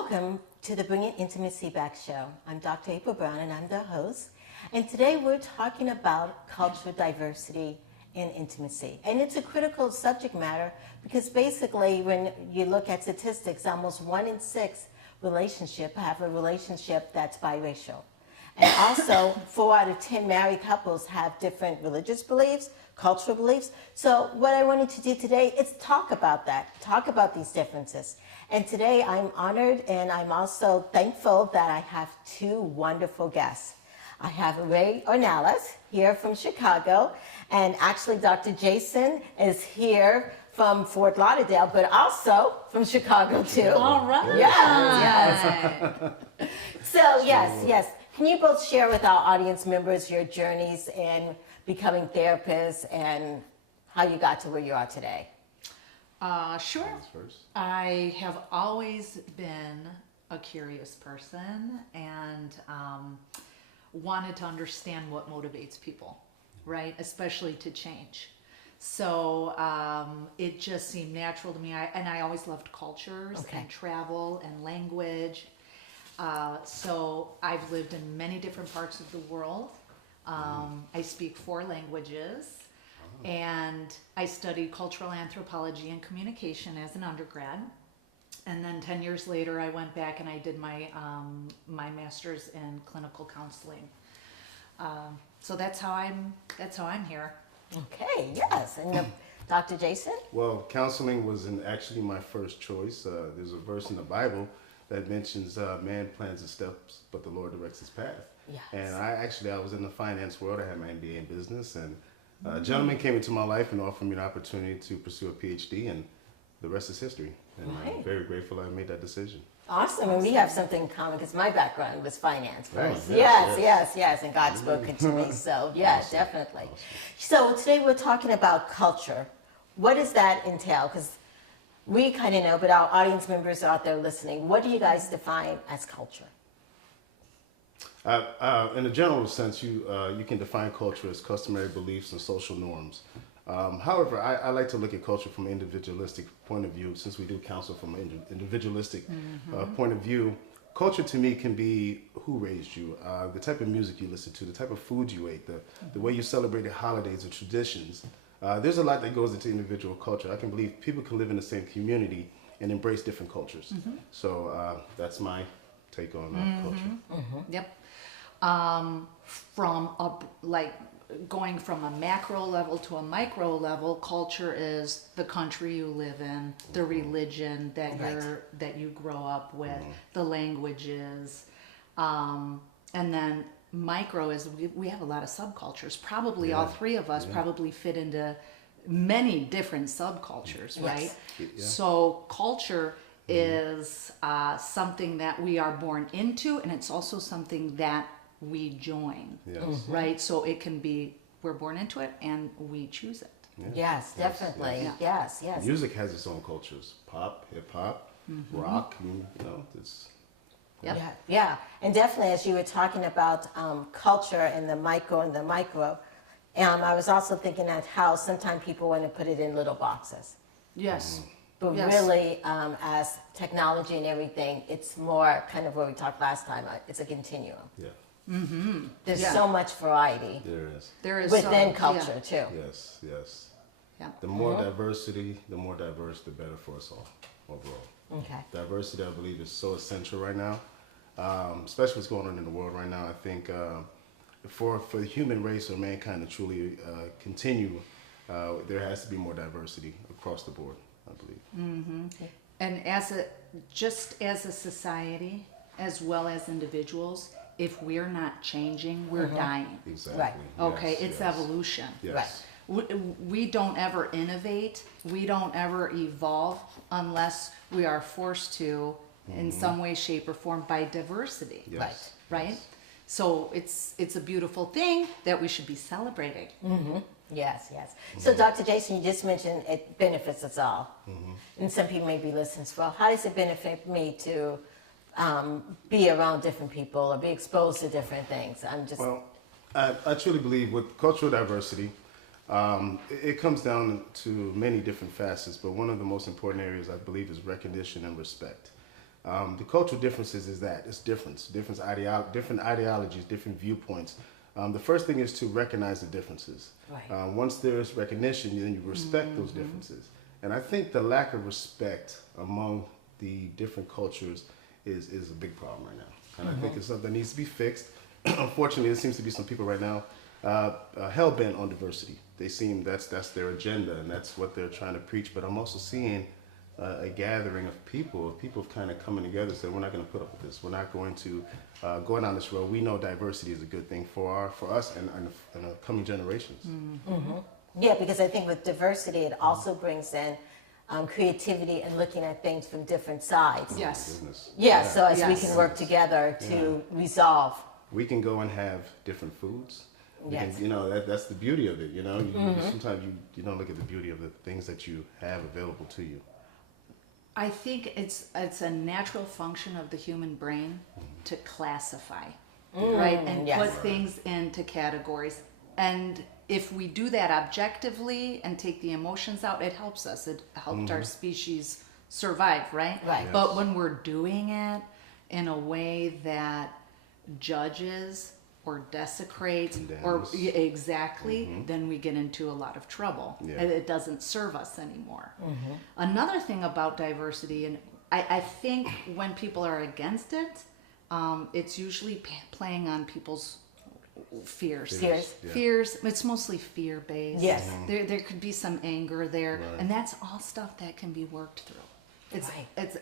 Welcome to the Bring It Intimacy Back show. I'm Dr. April Brown and I'm the host. And today we're talking about cultural diversity in intimacy. And it's a critical subject matter because basically when you look at statistics, almost 1 in 6 relationships have a relationship that's biracial. And also 4 out of 10 married couples have different religious beliefs, cultural beliefs. So what I wanted to do today is talk about that, talk about these differences. And today I'm honored and I'm also thankful that I have 2 wonderful guests. I have Ray Ornelas here from Chicago, and actually Dr. Jason is here from Fort Lauderdale, but also from Chicago too. All right. Yes. So yes. Can you both share with our audience members your journeys in becoming therapists and how you got to where you are today? Sure. I have always been a curious person and wanted to understand what motivates people, right? Especially to change. So it just seemed natural to me. I always loved cultures and travel and language. So I've lived in many different parts of the world. I speak 4 languages. And I studied cultural anthropology and communication as an undergrad. And then 10 years later, I went back and I did my master's in clinical counseling. So that's how I'm here. Okay, yes. And Dr. Jason? Well, counseling was actually my first choice. There's a verse in the Bible that mentions man plans his steps, but the Lord directs his path. Yes. And I was in the finance world. I had my MBA in business, and a gentleman came into my life and offered me an opportunity to pursue a PhD, and the rest is history. And I'm very grateful I made that decision. Awesome, and we have something in common because my background was finance first. Oh, Yes, and God's spoken to me, so yeah, Awesome. definitely. Awesome. So today we're talking about culture. What does that entail? Because we kind of know, but our audience members are out there listening. What do you guys define as culture? In a general sense, you can define culture as customary beliefs and social norms. However, I like to look at culture from an individualistic point of view. Since we do counsel from an individualistic point of view, culture to me can be who raised you, the type of music you listen to, the type of food you ate, the way you celebrated holidays or traditions. There's a lot that goes into individual culture. I can believe people can live in the same community and embrace different cultures. So that's my take on culture. Yep. Going from a macro level to a micro level, culture is the country you live in, the religion that you grow up with, the languages, and then micro is we have a lot of subcultures. Probably all 3 of us probably fit into many different subcultures, right? Yeah. So culture is something that we are born into, and it's also something that we join, right? So it can be, we're born into it and we choose it. Yes, definitely. Yes. Music has its own cultures: pop, hip hop, rock. It's Yeah, and definitely as you were talking about culture and the micro, I was also thinking at how sometimes people want to put it in little boxes. Yes. But really, as technology and everything, it's more kind of what we talked last time. It's a continuum. Yeah. There's so much variety There is within culture too. Yes. Yeah. The more diversity, the more diverse, the better for us all overall. Okay. Diversity, I believe, is so essential right now, especially what's going on in the world right now. I think for the human race or mankind to truly continue, there has to be more diversity across the board, I believe. And as a society, as well as individuals, if we're not changing, we're dying. Exactly. Right. Okay, it's evolution. Yes. We don't ever innovate, we don't ever evolve unless we are forced to in some way, shape, or form by diversity. Yes. Right? So it's a beautiful thing that we should be celebrating. Yes. So Dr. Jason, you just mentioned it benefits us all. And some people may be listening as well. How does it benefit me to be around different people or be exposed to different things? Well, I truly believe with cultural diversity, it comes down to many different facets, but one of the most important areas I believe is recognition and respect. The cultural differences is that it's different ideologies, different viewpoints. The first thing is to recognize the differences. Right. Once there's recognition, then you respect those differences. And I think the lack of respect among the different cultures is a big problem right now. And I think it's something that needs to be fixed. Unfortunately, there seems to be some people right now hell bent on diversity. They seem that's their agenda and that's what they're trying to preach. But I'm also seeing a gathering of people kind of coming together and saying, we're not going to put up with this. We're not going to go down this road. We know diversity is a good thing for us and the coming generations. Yeah, because I think with diversity, it also brings in creativity and looking at things from different sides. Yes. Goodness. Yeah, so as we Yes. can work together to resolve. We can go and have different foods. We Yes. can, that's the beauty of it. Sometimes you don't look at the beauty of the things that you have available to you. I think it's a natural function of the human brain to classify, right? And yes. put things into categories. And if we do that objectively and take the emotions out, it helps us. It helped our species survive, right? Right. Yes. But when we're doing it in a way that judges or desecrates or Condemns. yeah, exactly, then we get into a lot of trouble. Yeah. It doesn't serve us anymore. Another thing about diversity, and I think when people are against it, it's usually playing on people's fears. Fears. Yeah. Fears. It's mostly fear based. Yes. There could be some anger there, Right. and that's all stuff that can be worked through. Right. It's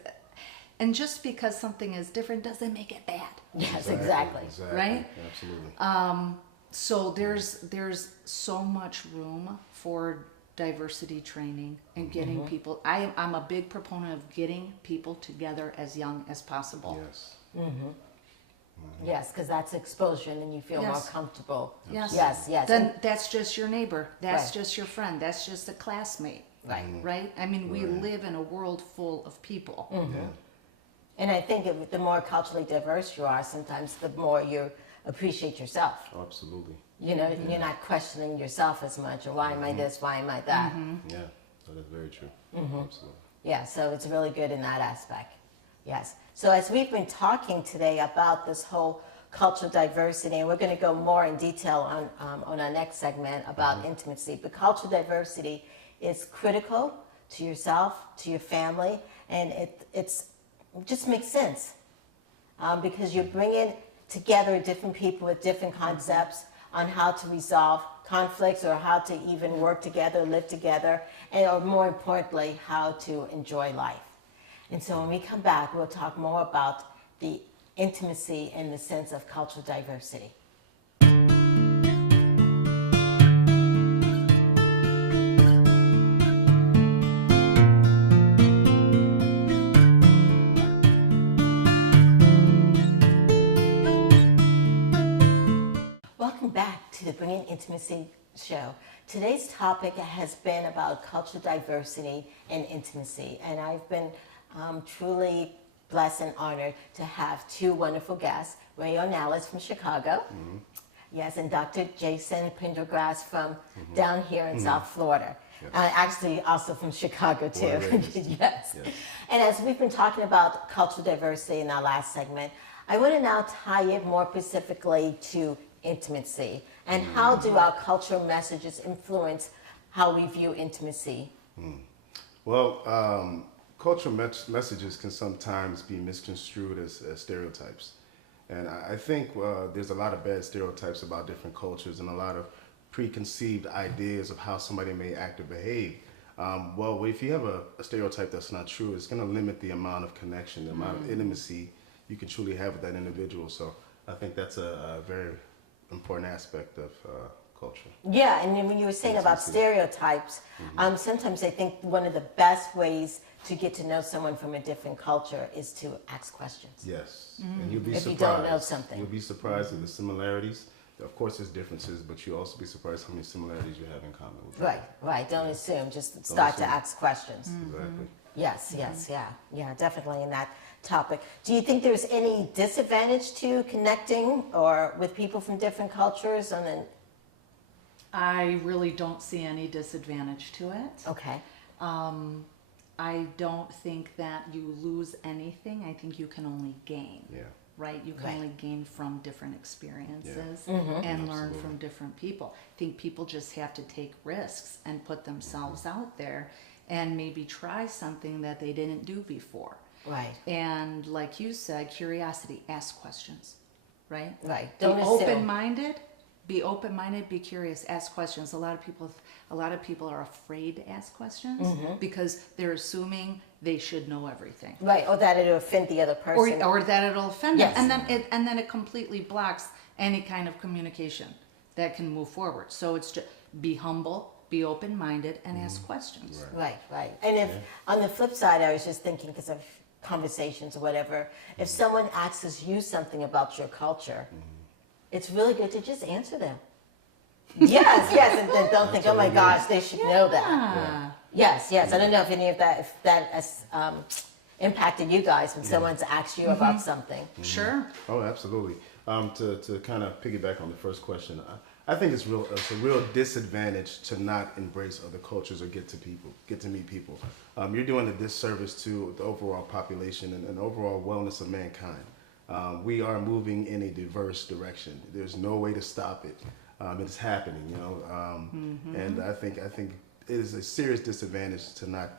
and just because something is different doesn't make it bad. Yes, exactly. Right? Absolutely. So there's so much room for diversity training and getting people. I'm a big proponent of getting people together as young as possible. Yes. Yes, because that's exposure and then you feel more Yes. comfortable. Yes. Yes. Then that's just your neighbor. That's Right. just your friend. That's just a classmate. Right. Right? I mean, we Right. live in a world full of people. Yeah. And I think the more culturally diverse you are, sometimes the more you appreciate yourself. Absolutely. You know, you're not questioning yourself as much, or why am I this, why am I that? Yeah. That is very true. Absolutely. Yeah, so it's really good in that aspect. Yes. So as we've been talking today about this whole cultural diversity, and we're going to go more in detail on our next segment about intimacy, but cultural diversity is critical to yourself, to your family, and it just makes sense because you're bringing together different people with different concepts on how to resolve conflicts or how to even work together, live together, and or more importantly, how to enjoy life. And so when we come back, we'll talk more about the intimacy in the sense of cultural diversity. Welcome back to the Bringing Intimacy show. Today's topic has been about cultural diversity and intimacy, and I've been truly blessed and honored to have two wonderful guests, Ornelas from Chicago, yes, and Dr. Jason Prendergrast from down here in South Florida. Actually, also from Chicago too. Born and raised. Yes. Yes. And as we've been talking about cultural diversity in our last segment, I want to now tie it more specifically to intimacy and how do our cultural messages influence how we view intimacy? Well, cultural messages can sometimes be misconstrued as stereotypes. And I think there's a lot of bad stereotypes about different cultures and a lot of preconceived ideas of how somebody may act or behave. Well, if you have a stereotype that's not true, it's going to limit the amount of connection, the amount of intimacy you can truly have with that individual. So I think that's a very important aspect of culture. Yeah, and when you were saying about stereotypes, sometimes I think one of the best ways to get to know someone from a different culture is to ask questions. Yes, and you'll be If you surprised. don't know something. You'll be surprised at the similarities. Of course, there's differences, but you'll also be surprised how many similarities you have in common with them. Right. Don't assume, just start to assume. ask questions. Exactly. Yes, yeah, definitely in that topic. Do you think there's any disadvantage to connecting or with people from different cultures? I really don't see any disadvantage to it. Okay. I don't think that you lose anything. I think you can only gain. Yeah. Right? You can Right. only gain from different experiences Mm-hmm. and learn Absolutely. from different people. I think people just have to take risks and put themselves out there and maybe try something that they didn't do before. Right. And like you said, curiosity, ask questions, right? Right. Be Don't assume. open-minded. Be open-minded. Be curious. Ask questions. A lot of people are afraid to ask questions Mm-hmm. because they're assuming they should know everything, Right. Or that it'll offend the other person. or that it'll offend Yes. them, and then it completely blocks any kind of communication that can move forward. So it's just be humble, be open-minded, and ask questions. Right, right. And if on the flip side, I was just thinking because of conversations or whatever, if someone asks you something about your culture, it's really good to just answer them. Yes, yes, and then don't think, oh my gosh, they should know that. Yeah. Yes, yes. I don't know if any of that, if that has impacted you guys when someone's asked you about something. Sure. Oh, absolutely. To kind of piggyback on the first question, I think it's a real disadvantage to not embrace other cultures or get to meet people. You're doing a disservice to the overall population and overall wellness of mankind. We are moving in a diverse direction. There's no way to stop it. It's happening, you know, and I think it is a serious disadvantage to not,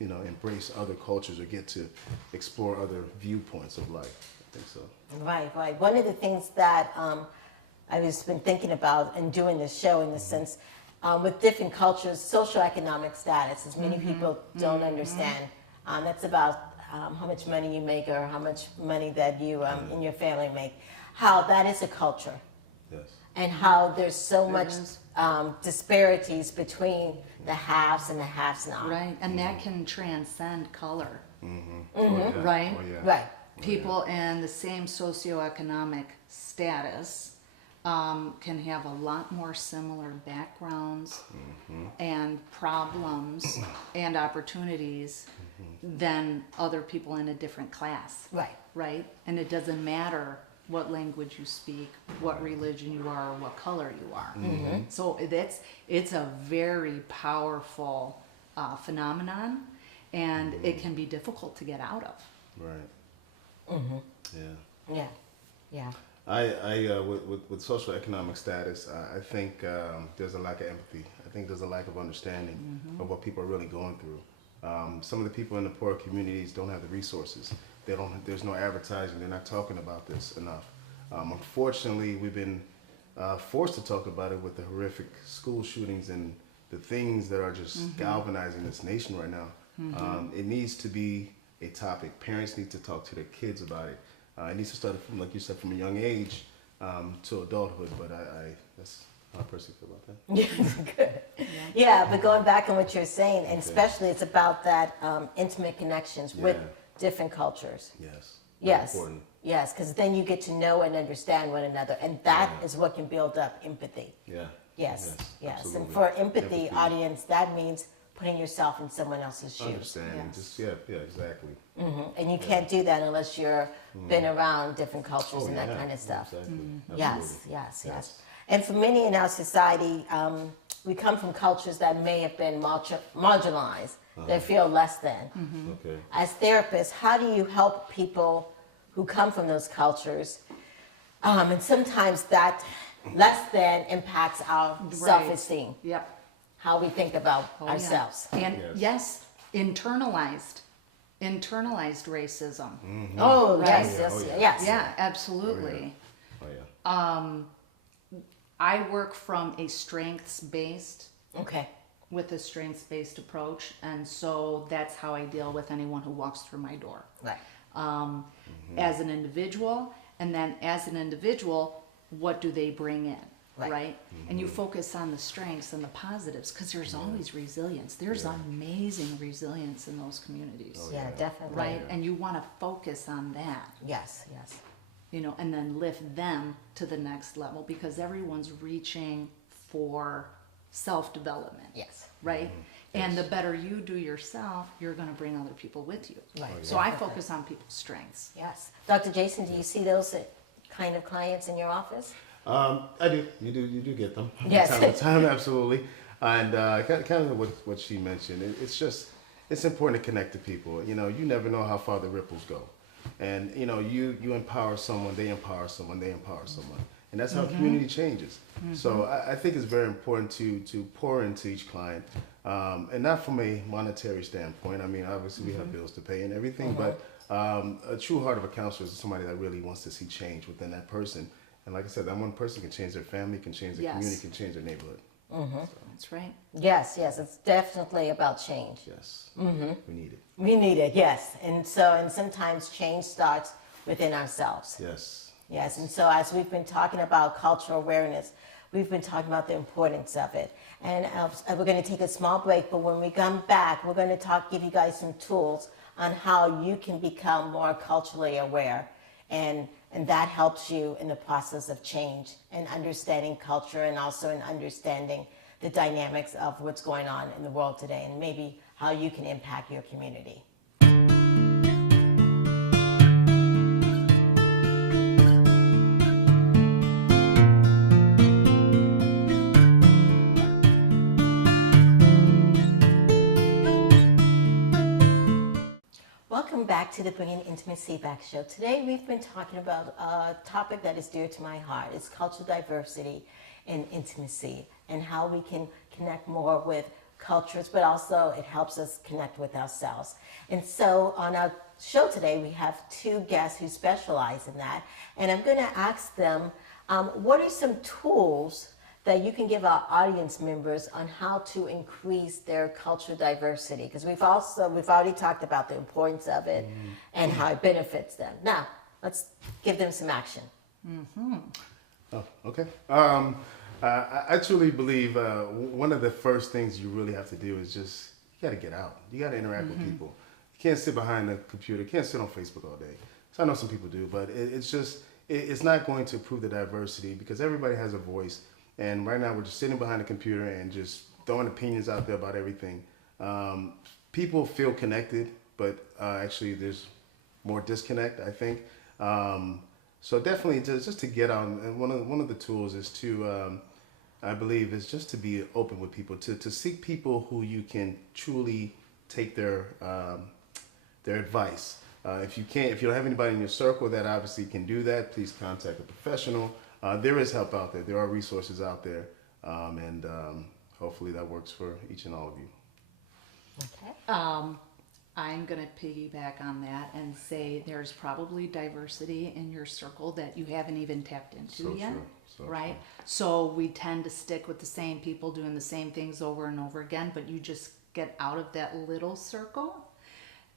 you know, embrace other cultures or get to explore other viewpoints of life. I think so. Right, right. One of the things that I've just been thinking about in doing this show, in the sense, with different cultures, socioeconomic status, as many people don't understand. That's about how much money you make or how much money that you and your family make. How that is a culture, Yes. and how there's so much is. disparities between the haves and the haves not. Right. And that can transcend color. Oh, yeah. Right. Oh, yeah. Right. People in the same socioeconomic status can have a lot more similar backgrounds and problems and opportunities than other people in a different class. Right. Right? And it doesn't matter what language you speak, what religion you are, or what color you are. So it's a very powerful phenomenon, and it can be difficult to get out of. Right. Yeah. Yeah. Yeah. I with social economic status, I think there's a lack of empathy. I think there's a lack of understanding of what people are really going through. Some of the people in the poor communities don't have the resources. There's no advertising. They're not talking about this enough. Unfortunately, we've been forced to talk about it with the horrific school shootings and the things that are just galvanizing this nation right now. It needs to be a topic. Parents need to talk to their kids about it. It needs to start from, like you said, from a young age to adulthood. But that's how I personally feel about that. Yeah, good. Yeah, but going back on what you're saying, and especially it's about that intimate connections with different cultures. Yes. Yes. Important. Yes, because then you get to know and understand one another, and that is what can build up empathy. Yeah. Yes, yes. And absolutely. for empathy, audience, that means putting yourself in someone else's shoes. Understanding. Yes. Just exactly. And you can't do that unless you're been around different cultures Oh, and that yeah, kind of stuff. Exactly. Yes, Absolutely. yes, yes. And for many in our society, we come from cultures that may have been marginalized, that feel less than. Okay. As therapists, how do you help people who come from those cultures? And sometimes that less than impacts our self-esteem, Yep. how we think about Oh, yeah. ourselves. And Yes. internalized racism. Oh, Right. yes, yes, Oh, yeah. yes. Yeah, absolutely. Oh yeah. I work from a strengths-based Okay. with a strengths-based approach, and so that's how I deal with anyone who walks through my door. Right. As an individual, and then as an individual, what do they bring in, right? And you focus on the strengths and the positives, because there's always resilience. There's amazing resilience in those communities, Yeah, definitely. right? And you want to focus on that, Yes, yes. you know, and then lift them to the next level, because everyone's reaching for self-development. Yes. Right? And the better you do yourself, you're going to bring other people with you. Right. So I focus on people's strengths. Yes. Dr. Jason, do you see those kind of clients in your office? I do. You do get them. Yes. Time to time, absolutely. And kind of what she mentioned. It's just it's important to connect to people. You know, you never know how far the ripples go. And, you know, you empower someone, they empower someone, they empower someone. And that's how community changes. So I think it's very important to pour into each client. And not from a monetary standpoint. I mean, obviously we have bills to pay and everything, but a true heart of a counselor is somebody that really wants to see change within that person. And like I said, that one person can change their family, can change their community, can change their neighborhood. So, That's right. Yes, it's definitely about change. yes, we need it. We need it, yes. And sometimes change starts within ourselves. Yes. Yes, and so as we've been talking about cultural awareness, we've been talking about the importance of it. And we're going to take a small break, but when we come back, we're going to give you guys some tools on how you can become more culturally aware. And that helps you in the process of change and understanding culture, and also in understanding the dynamics of what's going on in the world today, and maybe how you can impact your community. Welcome back to the Bringing Intimacy Back show. Today we've been talking about a topic that is dear to my heart. It's cultural diversity and intimacy, and how we can connect more with cultures, but also it helps us connect with ourselves. And so on our show today, we have two guests who specialize in that. And I'm going to ask them, what are some tools that you can give our audience members on how to increase their cultural diversity? Because we've already talked about the importance of it and how it benefits them. Now, let's give them some action. Oh, okay. I truly believe one of the first things you really have to do is just, you got to get out. You got to interact with people. You can't sit behind the computer. You can't sit on Facebook all day. So I know some people do, but it's not going to improve the diversity, because everybody has a voice. And right now we're just sitting behind the computer and just throwing opinions out there about everything. People feel connected, but actually there's more disconnect, I think. So definitely just to get out, and one of the tools is to, I believe, is just to be open with people, to seek people who you can truly take their advice. If you don't have anybody in your circle that obviously can do that, please contact a professional. There is help out there. There are resources out there, and hopefully that works for each and all of you. Okay. I'm going to piggyback on that and say there's probably diversity in your circle that you haven't even tapped into So yet. true. So Right? true. So we tend to stick with the same people doing the same things over and over again, but you just get out of that little circle,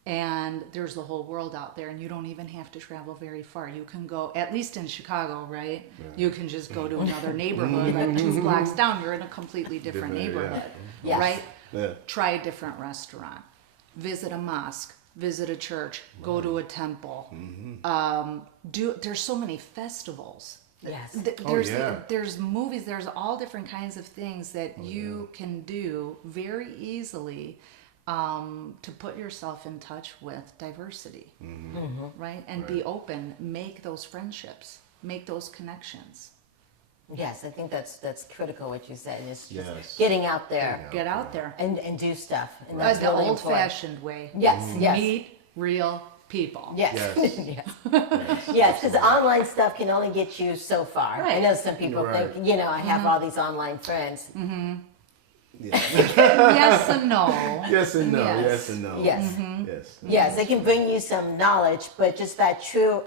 and there's the whole world out there, and you don't even have to travel very far. You can go, at least in Chicago, right? Yeah. You can just go to another neighborhood, like 2 blocks down, you're in a completely different neighborhood, Yes. right? Yeah. Try a different restaurant, visit a mosque, visit a church, go to a temple. There's so many festivals. Yes. There's movies, there's all different kinds of things that you can do very easily to put yourself in touch with diversity, right? And be open, make those friendships, make those connections. Yes, I think that's critical what you said. It's just Yes. getting out there Get out there. and do stuff. And that's The really old-fashioned way. Yes, yes. Meet real people. Yes. Yes. Yes, because online stuff can only get you so far. I Right. know some people Right. think, I have all these online friends. Yes and no. Yes and no. Yes. Yes and no. Yes. Yes. Yes, they can bring you some knowledge, but just that true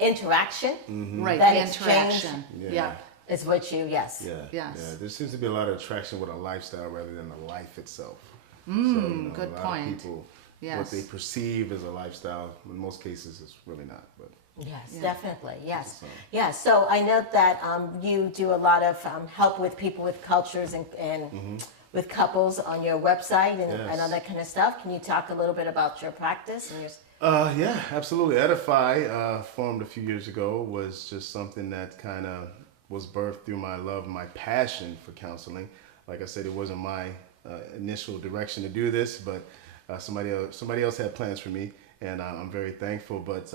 interaction Right, That the exchange. interaction. Yeah. Yep. is what you, yes. Yeah. Yes. Yeah. There seems to be a lot of attraction with a lifestyle rather than the life itself. Good a lot point. Of people, Yes. what they perceive as a lifestyle, in most cases, it's really not. But Yes, definitely. Yes. So- Yeah. So I know that you do a lot of help with people with cultures and with couples on your website and Yes. all that kind of stuff. Can you talk a little bit about your practice and your? Yeah, absolutely. Edify, formed a few years ago, was just something that kind of was birthed through my love and my passion for counseling. Like I said, it wasn't my initial direction to do this, but somebody else had plans for me, and I'm very thankful. But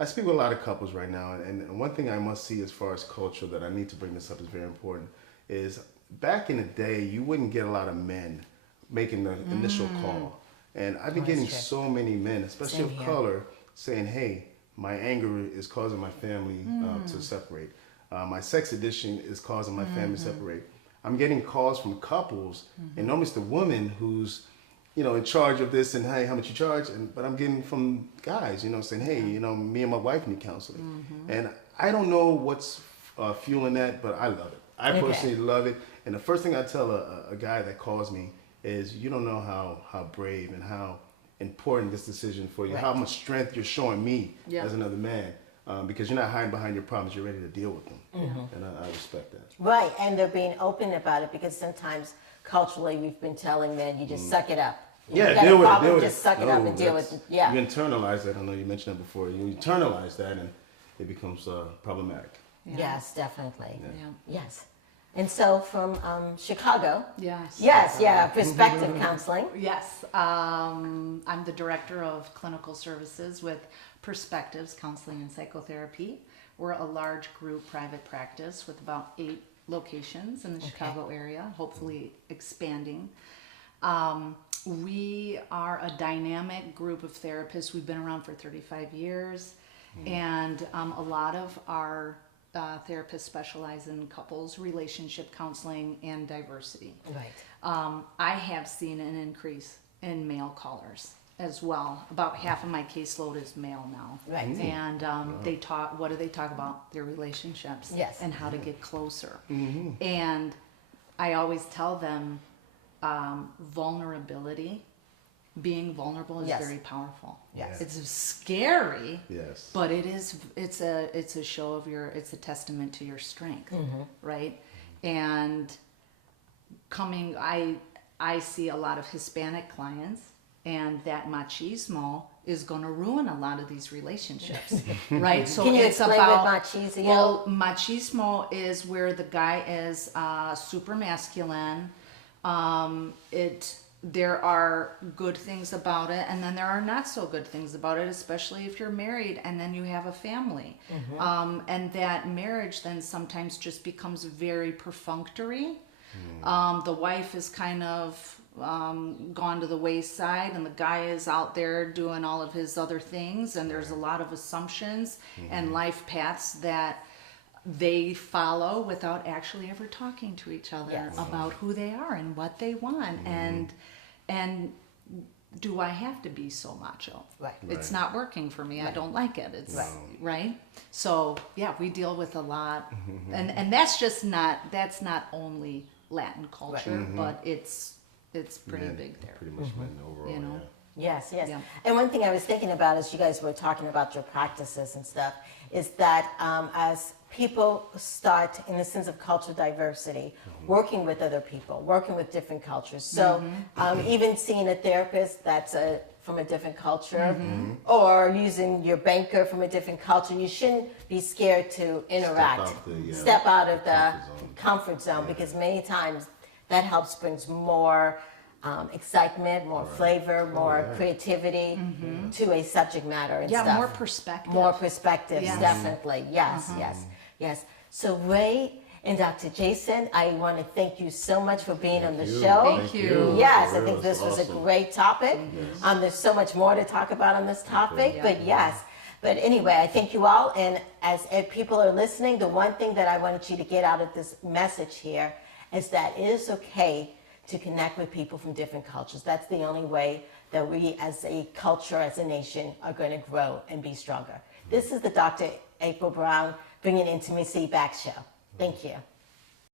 I speak with a lot of couples right now, and one thing I must see as far as culture that I need to bring this up is very important, is back in the day, you wouldn't get a lot of men making the initial call. And I've been Oh, getting that's true. so many men, especially Same of here. color, saying, hey, my anger is causing my family to separate. My sex addiction is causing my family to separate. I'm getting calls from couples, and normally it's the woman who's, in charge of this and, hey, how much you charge? But I'm getting from guys, saying, hey, me and my wife need counseling. And I don't know what's fueling that, but I love it. I Okay. personally love it. And the first thing I tell a guy that calls me is, you don't know how brave and how important this decision for you, Right. how much strength you're showing me Yeah. as another man, because you're not hiding behind your problems, you're ready to deal with them. And I respect that. Right, and they're being open about it because sometimes culturally we've been telling men, you just suck it up. Yeah, you got deal a with it, problem, deal with just it. suck it up No, and deal with that's- it. Yeah. You internalize that. I know you mentioned that before. You internalize that, and it becomes problematic. Yes, definitely. Yeah. Yes. And so from Chicago. Yes. Yes, yeah, perspective counseling. Yes, I'm the director of clinical services with Perspectives Counseling and Psychotherapy. We're a large group private practice with about 8 locations in the Chicago area, hopefully expanding. We are a dynamic group of therapists. We've been around for 35 years, and a lot of our therapists specialize in couples, relationship counseling, and diversity. Right. I have seen an increase in male callers as well. About half of my caseload is male now. Right. And they talk. What do they talk about? Their relationships. Yes. And how to get closer. And I always tell them, vulnerability. Being vulnerable is Yes. very powerful. Yes. It's scary. Yes. But it's a show of it's a testament to your strength, right? And I see a lot of Hispanic clients, and that machismo is going to ruin a lot of these relationships, right? So Can you it's explain about what machismo? well, machismo is where the guy is super masculine. There are good things about it, and then there are not so good things about it, especially if you're married and then you have a family. And that marriage then sometimes just becomes very perfunctory. The wife is kind of gone to the wayside, and the guy is out there doing all of his other things, and there's a lot of assumptions and life paths that they follow without actually ever talking to each other Yes. about who they are and what they want, and do I have to be so macho? Right. It's not working for me. I don't like it. It's right. So yeah, we deal with a lot, and that's not only Latin culture, but it's pretty Men, big there. Pretty much men overall. You know? Yes, yes. Yeah. And one thing I was thinking about as you guys were talking about your practices and stuff is that as people start, in the sense of cultural diversity, working with other people, working with different cultures. So even seeing a therapist that's from a different culture or using your banker from a different culture, you shouldn't be scared to interact. Step out of the comfort zone because many times that helps brings more excitement, more flavor, more creativity to a subject matter and Yeah, stuff. more perspective. More perspectives, Yes. definitely. Yes, yes. So Ray and Dr. Jason, I want to thank you so much for being on the show. Thank you. Yes, For I think real, this it's was a awesome. great topic. There's so much more to talk about on this topic, Yeah. but yes. But anyway, I thank you all. And as if people are listening, the one thing that I wanted you to get out of this message here is that it is okay to connect with people from different cultures. That's the only way that we as a culture, as a nation, are going to grow and be stronger. This is the Dr. April Brown Bringing Intimacy Back show. Thank you.